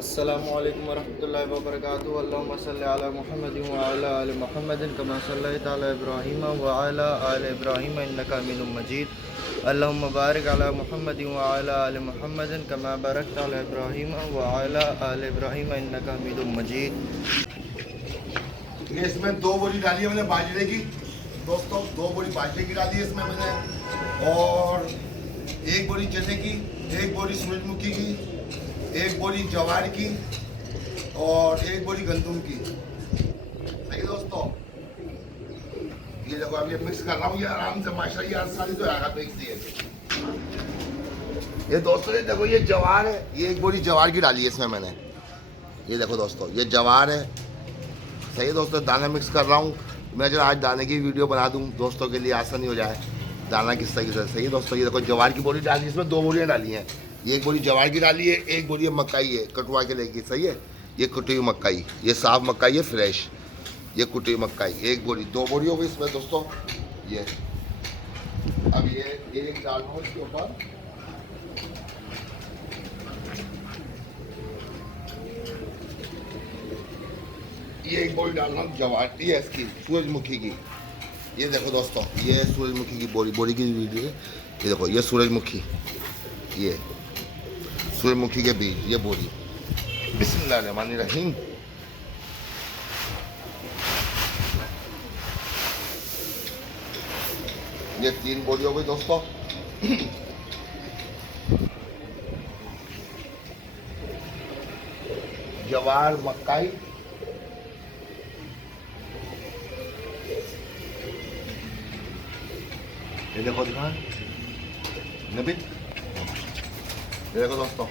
अस्सलामुअलैकुम वरहमतुल्लाहि वबरकातुहू। अल्लाहुम्मा सल्लि अला मुहम्मदिन व अला आलि मुहम्मदिन कमा सल्लैता अला इब्राहीम व अला आलि इब्राहीम इन्नका हमीदुम मजीद। अल्लाहुम्मा बारिक अला मुहम्मदिन व अला आलि मुहम्मदिन कमा बारकता अला इब्राहीम व अला आलि इब्राहीम इन्नका हमीदुम मजीद। ये इसमें 2 बोरी डाली है मैंने बाजरे की। दोस्तों 2 बोरी बाजरे की डाली है इसमें मैंने, और 1 बोरी चने की, 1 बोरी सूरजमुखी की, 1 बोरी ज्वार की और 1 बोरी गंदम की। सही दोस्तों, ये देखो अभी मिक्स कर रहा हूँ ये आराम से, माशाल्लाह ये आसानी से आएगा मिक्स दिए। ये दोस्तों ये देखो ये ज्वार है, ये 1 बोरी ज्वार की डाली है इसमें मैंने। ये देखो दोस्तों ये ज्वार है। सही है दोस्तों, दाना मिक्स कर रहा हूँ मैं। जो आज दाने की वीडियो बना दूँ दोस्तों के लिए आसानी हो जाए दाना किस तरीके से। सही है दोस्तों, ये देखो ज्वार की बोरी डाली है इसमें, 2 बोरियाँ डाली हैं। ये 1 बोरी ज्वार की डाली है, 1 बोरी मकाई है कटवा के लेके। सही है, ये कुटी हुई मकाई, ये साफ मकाई है फ्रेश, ये कुटी हुई मकाई 1 बोरी। 2 बोरी हो गई इसमें दोस्तों। ये अब ये एक डाल रहा हूँ इसके ऊपर। ये 1 बोरी डाल रहा हूँ ज्वार, ये इसकी सूरजमुखी की। ये देखो दोस्तों ये सूरजमुखी की बोरी की वीडियो है। ये देखो ये सूरजमुखी, ये सूरजमुखी के बीज, ये बोरी। बिस्मिल्लाहिर्रहमानिर्रहीम। ये 3 बोरी हो गई दोस्तों। ज्वार मकाई, ये देखो दिखा नबी, ये देखो दोस्तों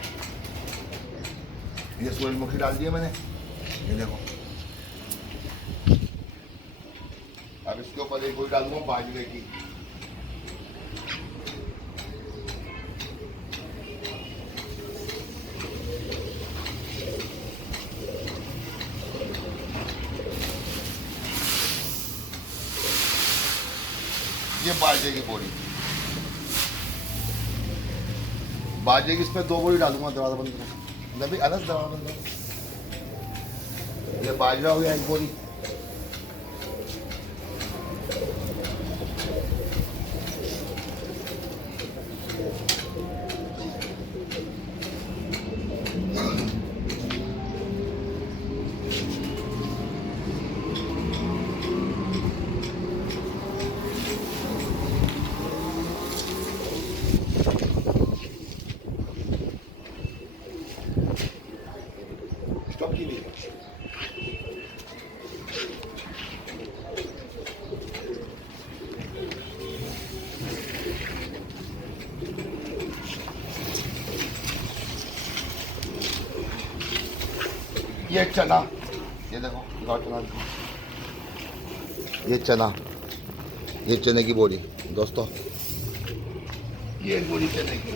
ये सूरजमुखी डाल दिया मैंने। ये देखो अब इसके ऊपर 1 बोरी डालूंगा बाजरे की। ये बाजरे की बोरी, बाजरे की इसमें 2 बोरी डालूंगा। दरवाजा बंद करो नबी, अनस दरवाजा बंद करो। ये बाजरा हो गया 1 बोरी। स्टॉप कीजिए। ये चना, ये देखो चना देखो, ये चना, ये चने की बोरी दोस्तों। ये 1 बोरी चने की।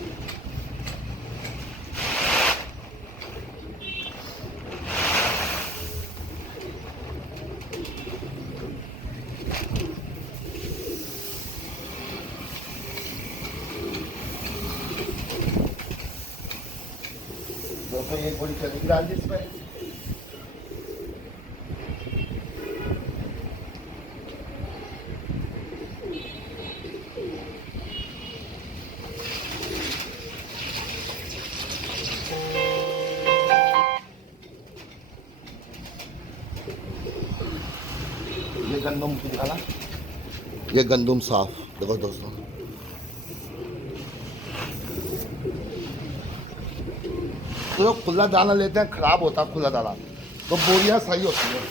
दोस्तों ये 1 बोरी चने की डाल दी इसमें। ये गंदम की दिखाना, ये गंदम साफ देखो दोस्तों। तो खुला दाना लेते हैं खराब होता है खुला दाना, तो बोरियां सही होती है।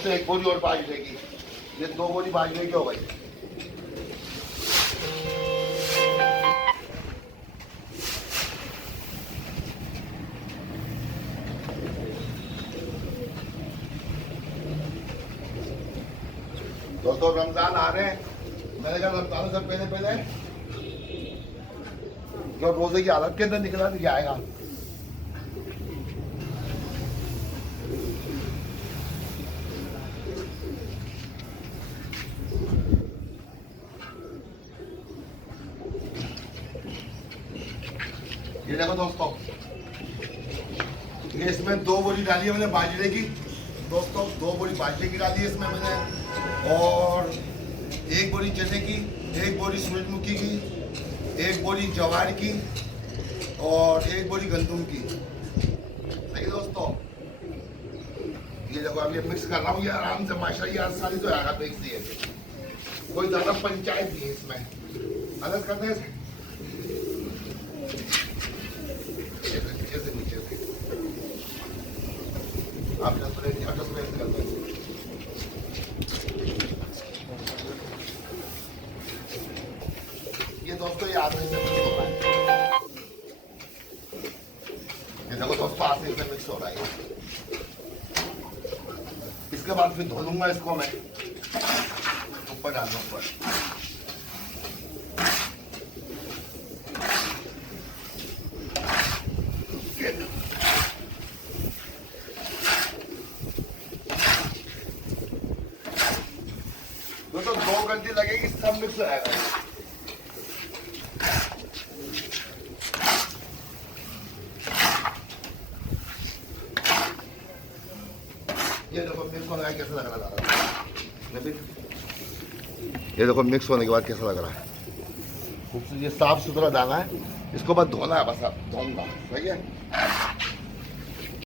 दोस्तों एक बोरी और बाजरे की, ये 2 बोरी बाजरे की हो गई। दोस्तों रमजान आ रहे हैं, मैंने कहा रमजान से पहले जो रोजे की हालत के अंदर निकला नहीं जाएगा। ये देखो दोस्तों, ये इसमें 2 बोरी डाली है मैंने बाजरे की। दोस्तों 2 बोरी बाजरे की डाली है इसमें मैंने, और 1 बोरी चने की, 1 बोरी सूरजमुखी की, 1 बोरी ज्वार की और 1 बोरी गंदम की। सही दोस्तों, ये देखो अब ये मिक्स कर रहा हूँ, ये आराम से माशाल्लाह ये आसानी से आएगा मिक्स। ये कोई ज़्यादा पंचायत नहीं है इसमें, अलग करते हैं नीचे से आप 10 मिनट कर दो। ये दोस्तों ये आसानी से मिक्स हो रहा है। ये देखो दोस्तों आसानी से मिक्स हो रहा है। इसके बाद फिर धो लूंगा इसको मैं, ऊपर डालना ऊपर। दोस्तों 2 घंटे लगेगी, सब मिक्स हो जाएगा। ये देखो मिक्स होने का कैसा लग रहा है, ये देखो मिक्स होने के बाद कैसा लग रहा है। खूबसूरत ये साफ सुथरा दाना है, इसको बस धोना है, बस अब धोऊंगा। सही है।